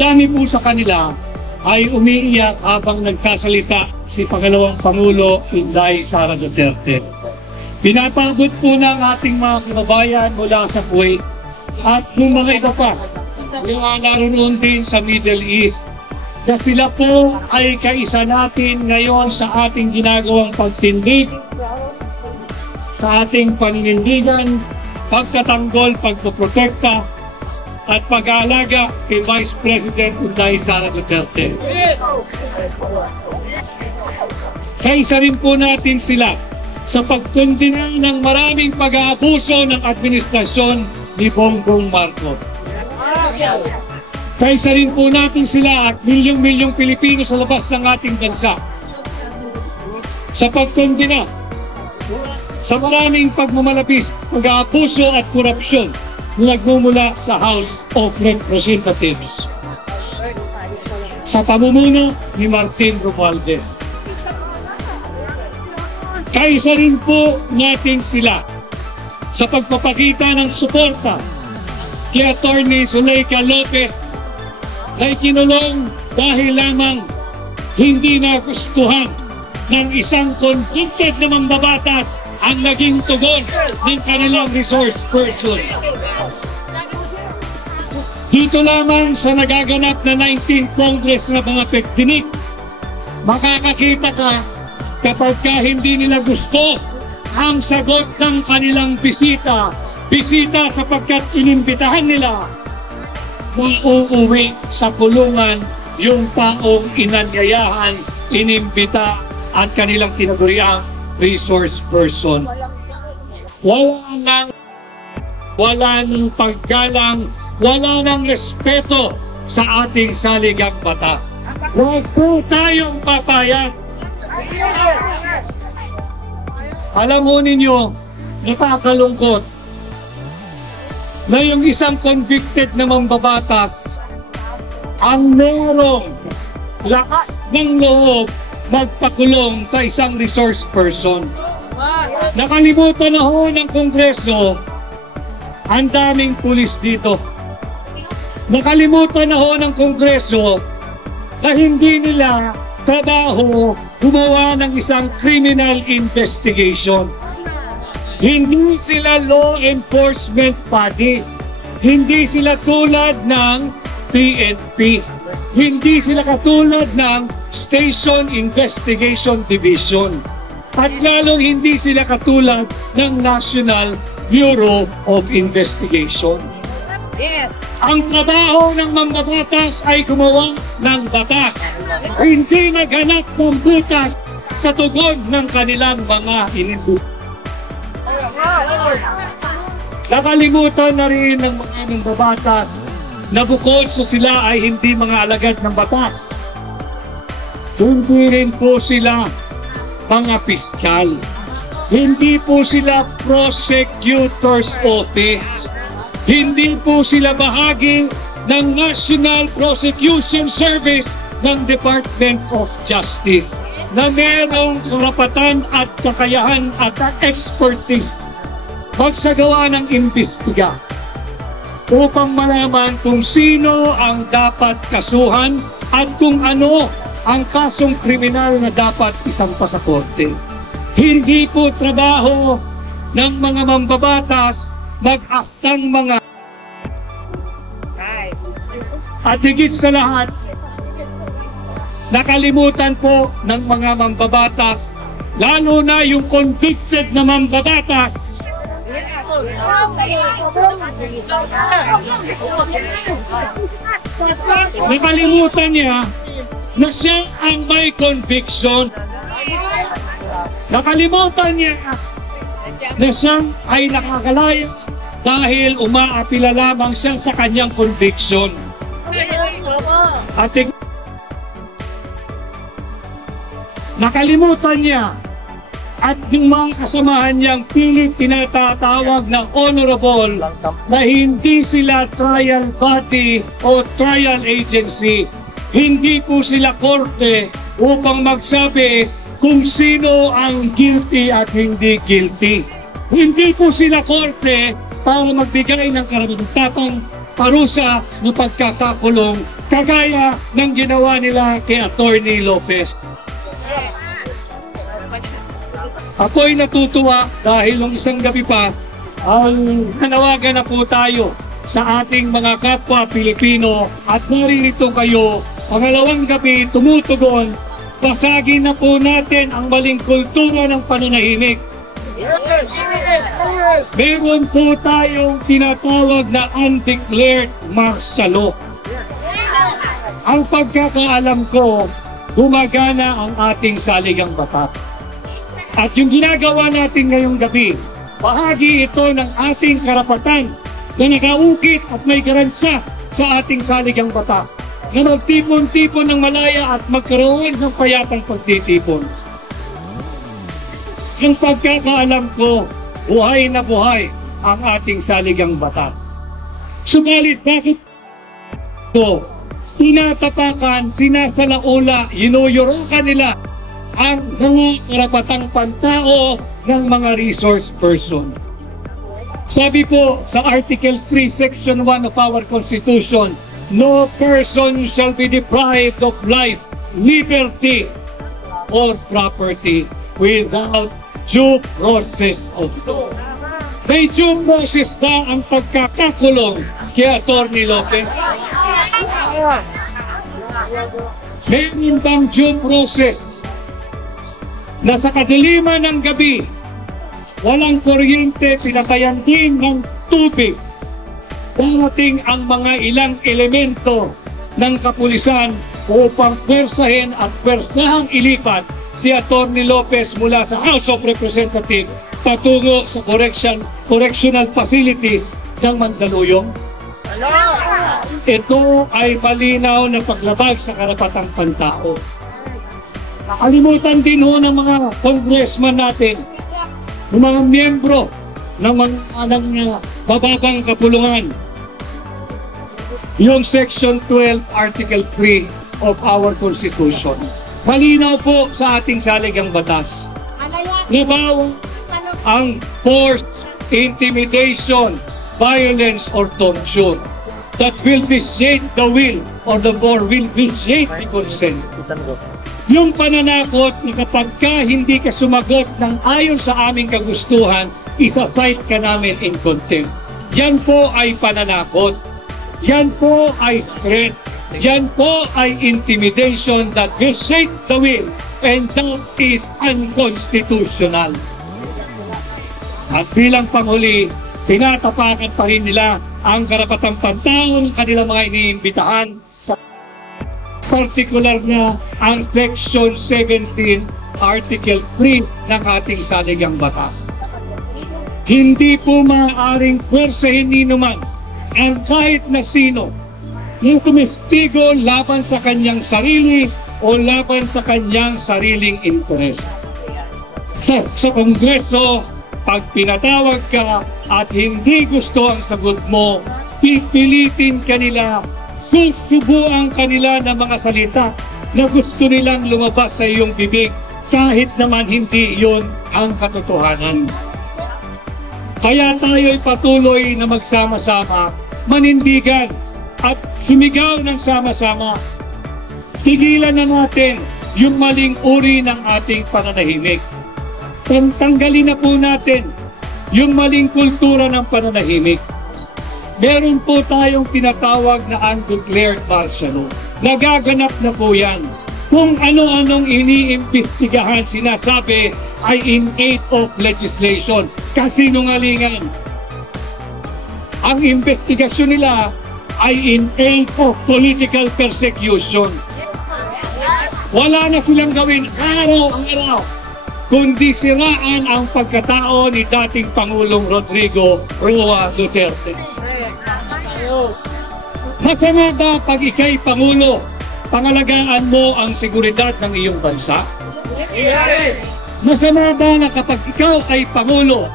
dami po sa kanila ay umiiyak habang nagsasalita si Pangalawang Pangulo Inday Sara Duterte. Pinapabot po ng ating mga kababayan mula sa Kuwait at ng mga iba pa, yung naroon din sa Middle East, na sila po ay kaisa natin ngayon sa ating ginagawang pagtindig, sa ating paninindigan, pagtatanggol, pagpoprotekta, at pag-aalaga kay Vice President Inday Sara Duterte. Kaisa rin po natin sila sa pagkondina ng maraming pag-aabuso ng administrasyon ni Bongbong Marcos. Kaisa rin po natin sila at milyong-milyong Pilipino sa labas ng ating bansa sa pagkondina sa maraming pagmamalabis, pag-aabuso at korupsyon na nagmumula sa House of Representatives sa pamumuno ni Martin Romualdez. Kaisa rin po natin sila sa pagpapakita ng suporta kay Atty. Zuleika Lopez na ikinulong dahil lamang hindi nagustuhan ng isang convicted na mambabatas ang naging tugon ng kanilang resource person. Dito lamang sa nagaganap na 19th Congress na mga pektinik, makakakita ka kapag hindi nila gusto ang sagot ng kanilang bisita sapagkat inimbitahan nila na uuwi sa kulungan yung taong inanyayahan, inimbita at kanilang tinaguriang resource person. Wala nang paggalang, wala nang respeto sa ating saligang batas. Huwag po tayong papayag. Alam mo ninyo, nakakalungkot na yung isang convicted na mambabatas ang merong lakas ng loob magpakulong sa isang resource person. Nakalimutan na ho ng Kongreso, ang daming pulis dito. Nakalimutan na ho ng Kongreso na hindi nila trabaho gumawa ng isang criminal investigation. Hindi sila law enforcement body. Hindi sila tulad ng PNP. Hindi sila katulad ng Station Investigation Division. At lalong hindi sila katulad ng National Bureau of Investigation. Yes. Ang trabaho ng mambabatas ay gumawa ng batas. Hindi maghanap ng butas sa tugon ng kanilang mga inindu. Nakalimutan na rin ng mga mambabatas na bukod sa sila ay hindi mga alagad ng batas, hindi rin po sila mga piskal. Hindi po sila prosecutor's office. Hindi po sila bahagi ng National Prosecution Service ng Department of Justice na merong karapatan at kakayahan at expertise magsagawa ng imbestiga upang malaman kung sino ang dapat kasuhan at kung ano ang kasong kriminal na dapat isampa sa korte. Hindi po trabaho ng mga mambabatas mag-aktang mga at higit sa lahat, nakalimutan po ng mga mambabatas, lalo na yung convicted na mambabatas, nakalimutan niya na siya ang may conviction. Nakalimutan niya na siya ay nakakalaya dahil umaapila lamang siya sa kanyang conviction. At nakalimutan niya at yung mga kasamahan niyang pilit tinatatawag na honorable na hindi sila trial body o trial agency. Hindi po sila korte upang magsabi kung sino ang guilty at hindi guilty. Hindi po sila korte para magbigay ng karapatang parusa ng pagkakakulong Kagaya ng ginawa nila kay Atty. Lopez. Ako'y natutuwa dahil nung isang gabi pa, nanawagan na po tayo sa ating mga kapwa Pilipino at naririto kayo, pangalawang gabi tumutugon, basagin na po natin ang maling kultura ng pananahimik. Meron po tayong tinatawag na undeclared martial law. Ang pagkakaalam ko, gumagana ang ating saligang batas. At yung ginagawa natin ngayong gabi, bahagi ito ng ating karapatan na nakaukit at may garansya sa ating saligang batas na magtipon-tipon ng malaya at magkaroon ng payapang pagtitipon. Ang pagkakaalam ko, buhay na buhay ang ating saligang batas. Subalit bakit ito? Tinatapakan, sinasalaula, yinuyurukan nila ang mga karapatang pantao ng mga resource person. Sabi po sa Article 3, Section 1 of our Constitution, no person shall be deprived of life, liberty, or property without due process of law. May due process ba ang pagkakakulong kay Atty. Lopez? Meron bang due process na sa kadiliman ng gabi, walang kuryente, pinatayan din ng tubig, darating ang mga ilang elemento ng kapulisan upang pwersahin at pwersahang ilipat si Atty. Lopez mula sa House of Representatives patungo sa correctional facility ng Mandaluyong? Ito ay malinaw na paglabag sa karapatang pantao. Nakalimutan din ho ng mga congressman natin, ng mga miyembro ng mga bababang kapulungan, yung Section 12, Article 3 of our Constitution. Malinaw po sa ating saligang batas na bawal ang force, intimidation, violence, or torture that will vitiate the will or the or will vitiate the consent. Yung pananakot na kapag hindi ka sumagot ng ayon sa aming kagustuhan, isa-cite ka namin in contempt. Yan po ay pananakot. Yan po ay threat. Yan po ay intimidation that vitiates the will, and that is unconstitutional. At bilang panghuli, tinatapakan pa rin nila ang karapatang pantao ng kanilang mga iniimbitahan, particular na ang Section 17, Article 3 ng ating saligang batas. Hindi po maaaring pwersahin ni naman ang kahit na sino yung tumestigo laban sa kanyang sarili o laban sa kanyang sariling interes. Sa Kongreso, pag pinatawag ka at hindi gusto ang sagot mo, pipilitin kanila, susubuan kanila ng mga salita na gusto nilang lumabas sa iyong bibig kahit naman hindi yon ang katotohanan. Kaya tayo'y patuloy na magsama-sama, manindigan at sumigaw ng sama-sama. Tigilan na natin yung maling uri ng ating pananahimik. Tanggalin na po natin yung maling kultura ng pananahimik. Meron po tayong tinatawag na undeclared martial law. Nagaganap na po yan. Kung ano-anong iniimbestigahan, sinasabi ay in aid of legislation. Kasinungalingan. Ang investigasyon nila ay in aid of political persecution. Wala na silang gawin araw-araw kundi siraan ang pagkatao ni dating Pangulong Rodrigo Roa Duterte. Masama ba pag ika'y Pangulo, pangalagaan mo ang seguridad ng iyong bansa? Masama ba na kapag ikaw ay Pangulo,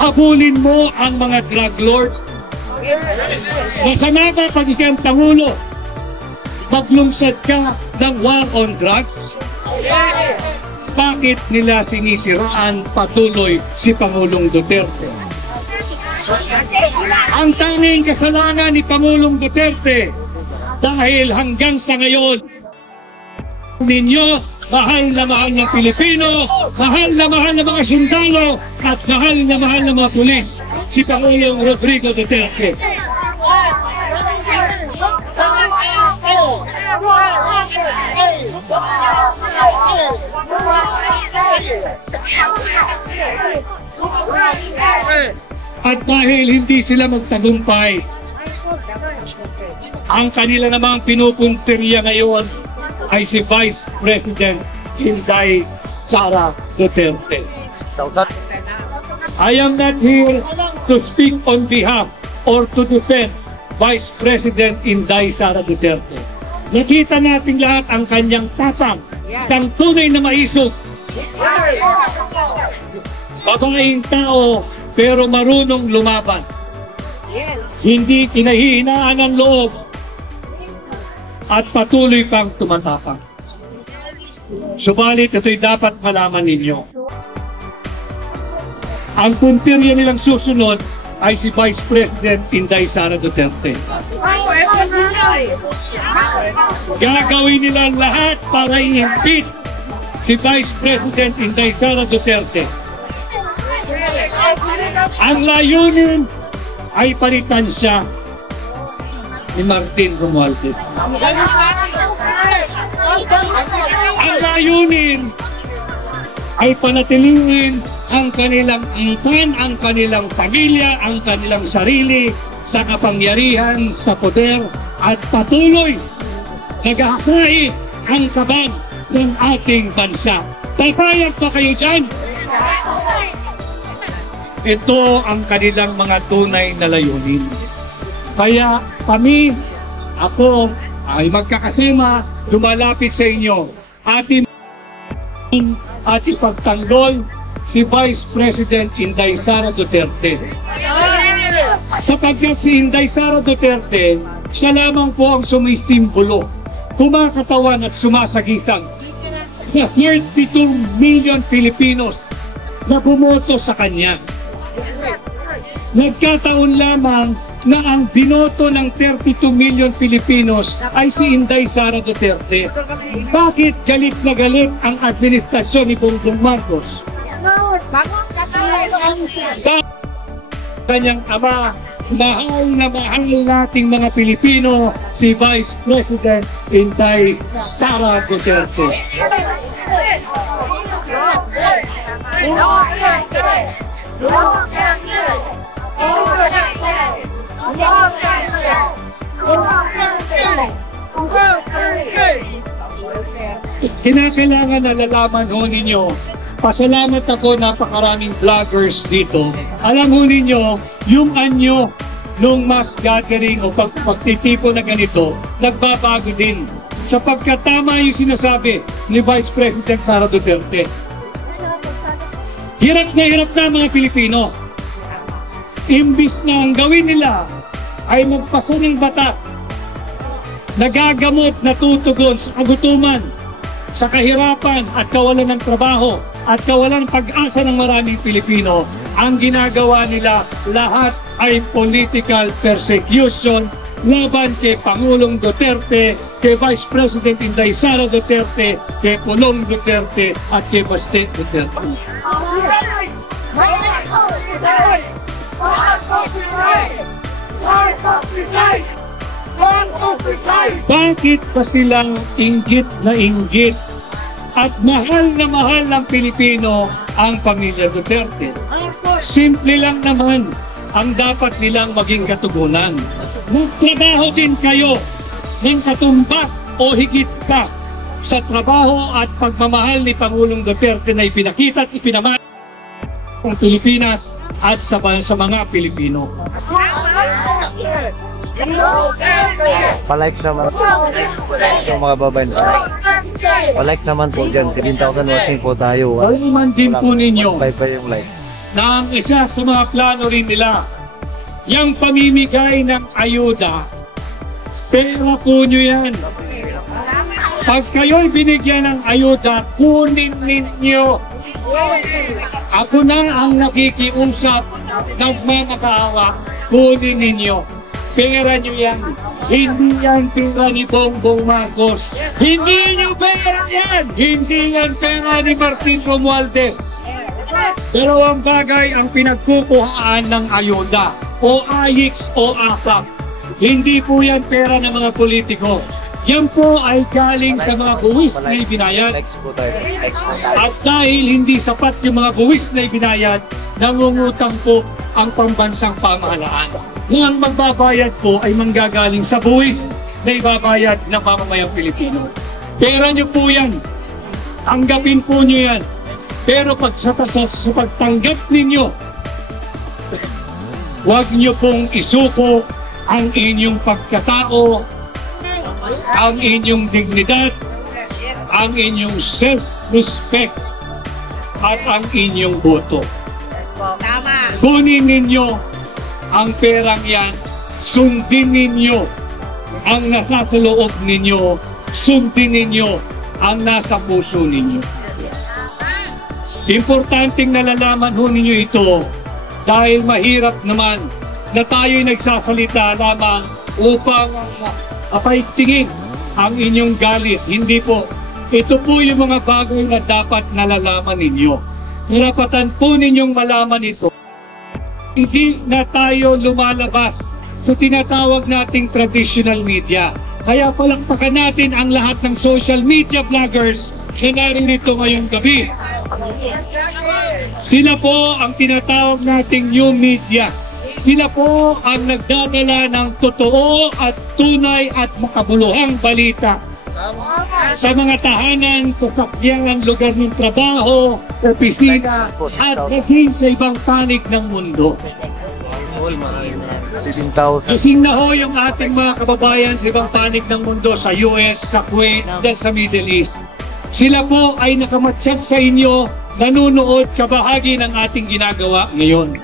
habulin mo ang mga drug lords? Masama ba pag ika'y Pangulo, maglungsad ka ng war on drugs? Bakit nila sinisiraan patuloy si Pangulong Duterte? Ang tanging kasalanan ni Pangulong Duterte Dahil hanggang sa ngayon, ninyo, mahal ng Pilipino, mahal na mga sundalo, at mahal na mga pulis, si Pangulong Rodrigo Duterte. At dahil hindi sila magtagumpay, ang kanila namang pinupuntirya ngayon ay si Vice President Inday Sara Duterte. I am not here to speak on behalf or to defend Vice President Inday Sara Duterte. Nakita natin lahat ang kanyang tapang, ng tunay na maisog. Babaeng tao pero marunong lumaban. Hindi kinahihinaan ang loob at patuloy pang tumatapang. Subalit ito'y dapat malaman ninyo. Ang puntirya nilang susunod ay si Vice President Inday Sara Duterte. Gagawin nila lahat para i-impeach si Vice President Inday Sara Duterte. Ang layunin ay palitan siya ni Martin Romualdez. Ang layunin ay panatilihin ang kanilang angkan, ang kanilang pamilya, ang kanilang sarili sa kapangyarihan, sa poder, at patuloy naghahakay ang kaban ng ating bansa. Papayag pa kayo dyan? Ito ang kanilang mga tunay na layunin. Kaya kami, ako, ay magkakasama, lumalapit sa inyo. At ipagtanggol si Vice President Inday Sara Duterte. Sapagkat si Inday Sara Duterte, siya lamang po ang sumisimbolo, kumakatawan at sumasagisang na 32 million Filipinos na bumoto sa kanya. Nagkataon lamang na ang binoto ng 32 million Filipinos ay si Inday Sara Duterte. Bakit galit na galit ang administrasyon ni Bongbong Marcos? Kanyang ama, mahal na mahal nating mga Pilipino, si Vice President Inday Sara Duterte. Kinakailangan na lalaman ho ninyo, pasalamat ako, napakaraming vloggers dito. Alam ho ninyo, yung anyo nung mass gathering o pagtitipon na ganito, nagbabago din. Sapagkat tama yung sinasabi ni Vice President Sara Duterte. Hirap na mga Pilipino. Imbis na ang gawin nila ay magpasa ng batas, nagagamot, natutugon sa kagutuman, sa kahirapan at kawalan ng trabaho at kawalan ng pag-asa ng maraming Pilipino, ang ginagawa nila lahat ay political persecution laban kay Pangulong Duterte, kay Vice President Inday Sara Duterte, kay Pulong Duterte at kay Baste Duterte. Bakit ba silang inggit na inggit at mahal na mahal ng Pilipino ang pamilya Duterte? Simple lang naman ang dapat nilang maging katugunan. Magtrabaho din kayo ng katumbas o higit pa sa trabaho at pagmamahal ni Pangulong Duterte na ipinakita at ipinamahal ng Pilipinas at sa mga Pilipino. Palike naman yung mga babae. Palike naman po dyan. 7,000 watching po tayo. Waliman din po ninyo pa yung like. na ang isa sa mga plano rin nila, yung pamimigay ng ayuda, pera po nyo yan. Pag kayo'y binigyan ng ayuda, kunin ninyo. Ako na ang nakikiusap, nagmamakaawa, kunin ninyo. Pera nyo yan. Hindi yan pera ni Bongbong Marcos. Hindi nyo pera yan. Hindi yan pera ni Martin Romualdez. Dalawang bagay ang pinagkukuhaan ng ayuda. O AIX o ASAP. Hindi po yan pera ng mga politiko. Yan po ay galing sa mga buwis na ibinayad. At dahil hindi sapat yung mga buwis na ibinayad, nangungutang po ang pambansang pamahalaan. Nang magbabayad po ay manggagaling sa buwis na ibabayad ng mamamayang Pilipino. Pera nyo po yan. Tanggapin po nyo yan. Pero sa pagtanggap ninyo, huwag nyo pong isuko ang inyong pagkatao, ang inyong dignidad, ang inyong self-respect, at ang inyong boto. Kunin ninyo ang perang yan, sundin ninyo ang nasa loob ninyo, sundin ninyo ang nasa puso ninyo. Importanteng nalalaman ho ninyo ito dahil mahirap naman na tayo'y nagsasalita lamang upang apaigtingin ang inyong galit. Hindi po. Ito po yung mga bagay na dapat nalalaman ninyo. Karapatan po ninyong malaman ito. Hindi na tayo lumalabas sa tinatawag nating traditional media. Kaya palakpakan natin ang lahat ng social media vloggers na naririto ngayong gabi. Sila po ang tinatawag nating new media. Sila po ang nagdadala ng totoo at tunay at makabuluhang balita sa mga tahanan, sasakyan, lugar ng trabaho, opisina, at maging sa ibang panig ng mundo. Kasing na ho yung ating mga kababayan sa ibang panig ng mundo, sa US, sa Kuwait, at sa Middle East. Sila po ay nakamatsyag sa inyo, nanunood kabahagi ng ating ginagawa ngayon.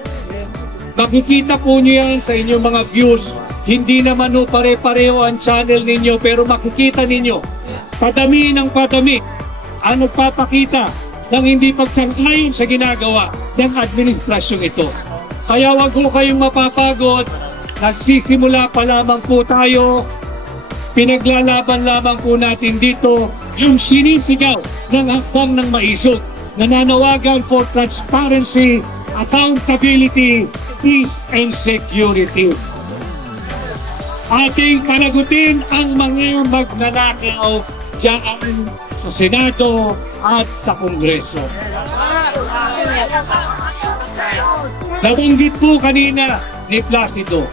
Makikita po nyo yan sa inyong mga views. Hindi naman ho pare-pareho ang channel ninyo, pero makikita ninyo, padami ng padami ang nagpapakita ng hindi pagsang-ayon sa ginagawa ng administrasyong ito. Kaya wag ho kayong mapapagod, nagsisimula pa lamang po tayo, pinaglalaban lamang po natin dito yung sinisigaw ng hakbang ng maisog, nananawagan for transparency, accountability, peace and security. Ating panagutin ang mga magnanakaw diyan sa Senado at sa Kongreso. Nabanggit po kanina ni Placido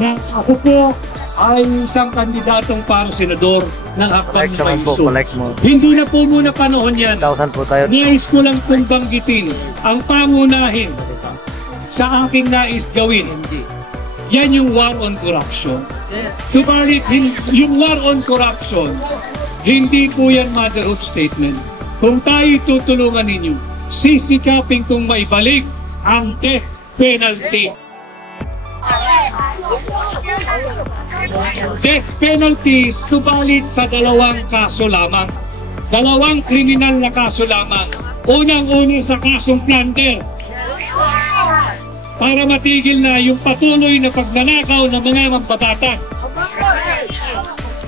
na ako po ay isang kandidatong para senador ng hakbang ng maisog. Hindi na po muna panahon yan. Nais ko lang pong banggitin ang pangunahin sa aking nais gawin. Yan yung war on corruption. Subalit, yung war on corruption, hindi po yan motherhood statement. Kung tayo tutulungan ninyo, sisikapin kong maibalik ang death penalty. Death penalty, subalit sa dalawang kaso lamang. Dalawang kriminal na kaso lamang. Unang-una sa kasong plunder, para matigil na yung patuloy na pagnanakaw ng mga mambabatas.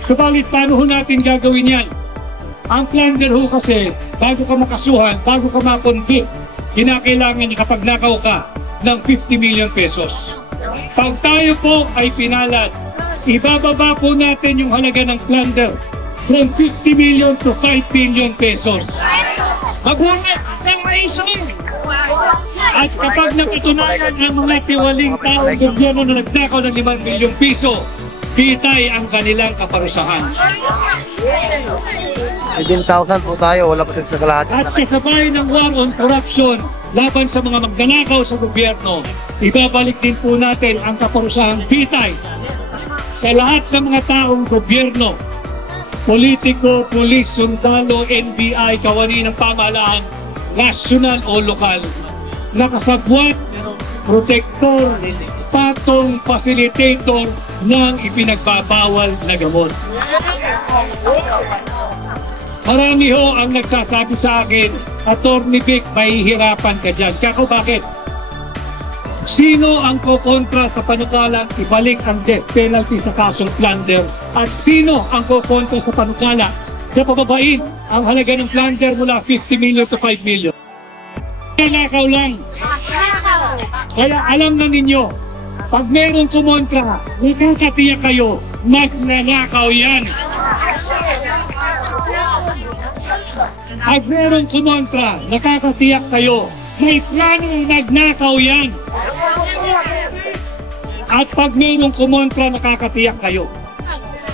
Subalit, paano ho natin gagawin yan? Ang plunder ho kasi, bago ka makasuhan, bago ka makonvict, kinakailangan kapag nakaw ka ng 50 million pesos. Pag tayo po ay pinalad, ibababa po natin yung halaga ng plunder from 50 million to 5 billion pesos. Magunit sa maisog! At kapag napatunayan ang mga tiwaling taong gobyerno na nagdakaw ng 5 milyong piso, pitay ang kanilang kaparusahan. 7,000 po tayo, wala pa sa kalahati. At kasabay ng war on corruption laban sa mga magnanakaw sa gobyerno, ibabalik din po natin ang kaparusahang pitay sa lahat ng mga taong gobyerno, politiko, pulis, sundalo, NBI, kawani ng pamahalaan, nasyonal o lokal, nakasabwat, protektor, patong facilitator ng ipinagbabawal na gamot. Marami ho ang nagsasabi sa akin, Attorney Vic, mahihirapan ka dyan. Kako bakit? Sino ang kokontra sa panukalang ibalik ang death penalty sa kasong plunder? At sino ang kokontra sa panukala na pababain ang halaga ng plunder mula 50 million to 5 million? Nanakaw lang. Kaya alam na ninyo, pag merong kumontra, nakakatiyak kayo, magnanakaw yan. Pag merong kumontra, nakakatiyak kayo, may planong nagnakaw yan. At pag merong kumontra, nakakatiyak kayo,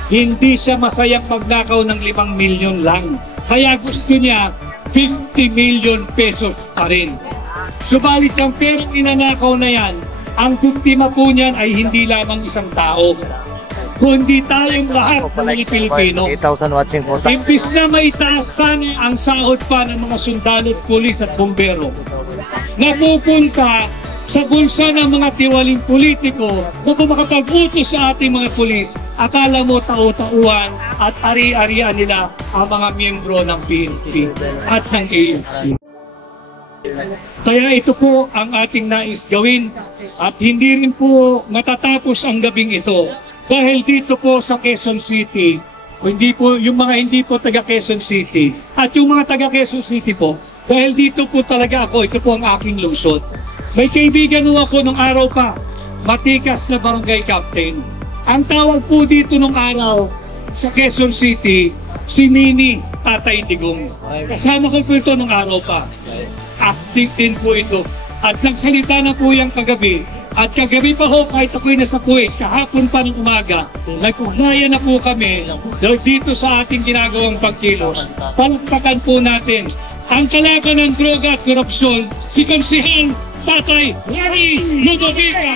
hindi siya masayang magnakaw ng 5 milyon lang. Kaya gusto niya 50 million pesos pa rin. Subalit ang perang inanakaw na yan, ang biktima po niyan ay hindi lamang isang tao, kundi tayong lahat ng mga Pilipino. 8,000 watching po. Imbis na maitaas sana ang sahod pa ng mga sundalo, pulis at bumbero, napupunta sa bulsa ng mga tiwaling politiko na kung makapag-utos sa ating mga pulis, akala mo tao-tauhan at ari-arian nila ang mga miyembro ng PNP at ng AFC. Kaya ito po ang ating nais gawin at hindi rin po matatapos ang gabing ito dahil dito po sa Quezon City, hindi po yung mga hindi po taga Quezon City at yung mga taga Quezon City po, dahil dito po talaga ako, ito po ang aking lungsod. May kaibigan ho ako nung araw pa, matikas na barangay captain. Ang tawag po dito nung araw sa Quezon City, si Nini Tatay Digong. Kasama ko po ito nung araw pa. Acting din po ito. At nagsalita na po yung kagabi. At kagabi pa ho, kahit ako'y nasa Kuwait, kahapon pa ng umaga, nag-ugnayan na po kami dito sa ating ginagawang pagkilos. Palakpakan po natin ang kalaban ng droga at korupsyon, si Konsihan Tatay Larry Ludovica.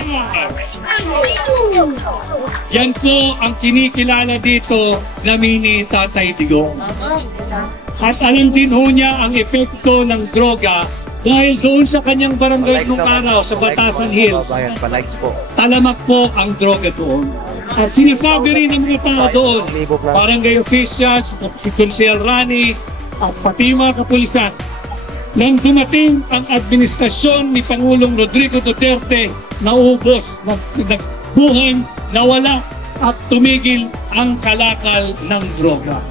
Yan po ang kinikilala dito na Mini Tatay Digong. At alam din ho niya ang epekto ng droga dahil doon sa kanyang barangay nung araw sa Batasan Hill, talamak po ang droga doon. At sinasabi rin ng mga tao doon, barangay officials, si Consel Rani, at pati mga kapulisan, nang dumating ang administrasyon ni Pangulong Rodrigo Duterte, naubos, nagbuhan, nawala at tumigil ang kalakal ng droga.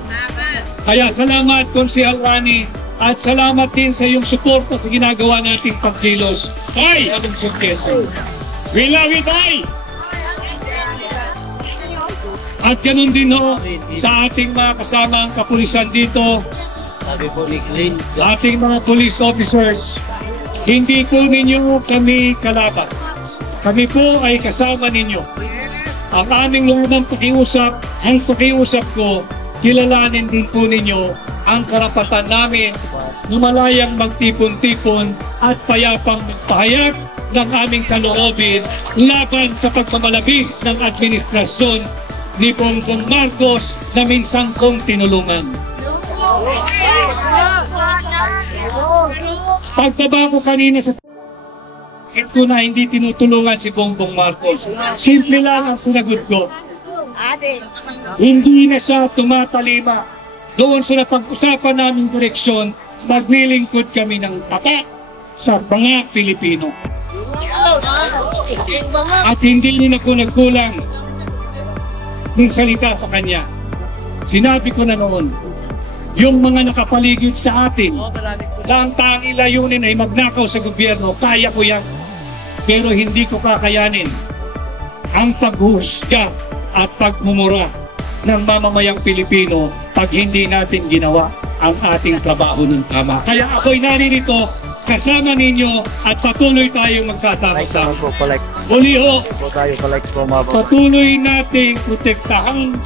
Kaya salamat Consel Rani at salamat din sa iyong suporta sa ginagawa nating pagkilos. Ay! Anong sukseso? We love you, Tay! At ganun din ho sa ating mga kasamang kapulisan dito, ating mga police officers, hindi po ninyo kami kalaban. Kami po ay kasama ninyo. Ang aming lumang pakiusap, ang pakiusap ko, kilalanin din po ninyo ang karapatan namin na malayang magtipon-tipon at payapang magpahayag ng aming kaloobin laban sa pagmamalabis ng administrasyon ni Bongbong Marcos na minsan kong tinulungan. Pagtaba ko kanina sa ito na hindi tinutulungan si Bongbong Marcos, simple lang ang sinagot ko. Hindi na siya tumatalima. Doon sa napag-usapan naming direksyon, maglilingkod kami ng tapat sa mga Pilipino. At hindi rin ako nagkulang ng salita sa kanya. Sinabi ko na noon, yung mga nakapaligid sa atin na ang tanging layunin ay magnakaw sa gobyerno, kaya ko yan. Pero hindi ko kakayanin ang paghusga at pagmumura ng mamamayang Pilipino pag hindi natin ginawa ang ating trabaho ng tama. Kaya ako'y naririto kasama ninyo at patuloy tayong magsasama-sama. Uli ho, patuloy nating protektahan,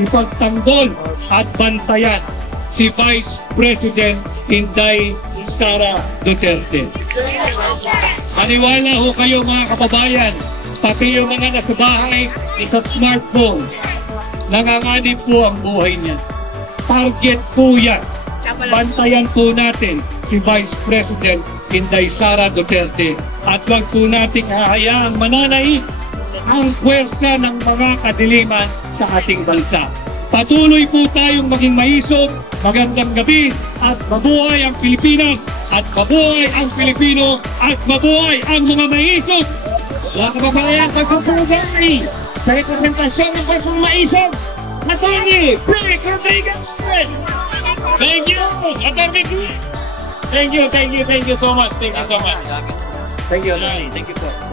ipagtanggol at bantayan si Vice President Inday Sara Duterte. Maniwala ho kayo mga kababayan, pati yung mga nasa bahay, sa smartphone, nanganganib po ang buhay niya. Target po yan. Bantayan po natin si Vice President Inday Sara Duterte at wag po nating hahayaang mananaig ang puwersa ng mga kadiliman sa ating bansa. Patuloy po tayong maging maisog, magandang gabi at mabuhay ang Pilipinas At mabuhay ang Pilipino at mabuhay ang mga maisos. Mga kababayan, pagpupugay sa representasyon ng Bansang Maisog, Atty. Frank Rodriguez! Thank you! Thank you so much. Thank you so much. Thank you, Atty. Thank you po.